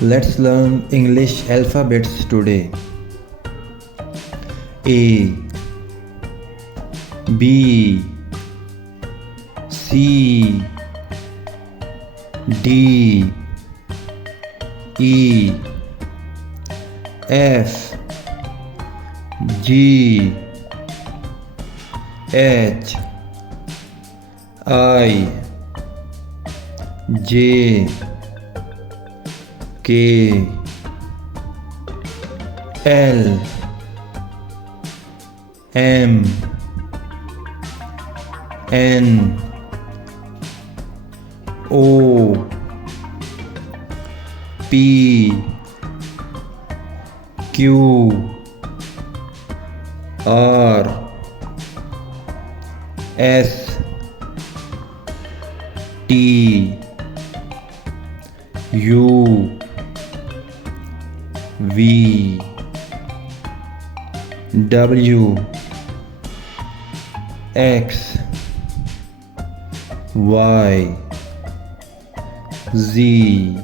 Let's learn English alphabets today. A, B, C, D, E, F, G, H, I, J, K, L, M, N, O, P, Q, R, S, T, U, V, W, X, Y, Z,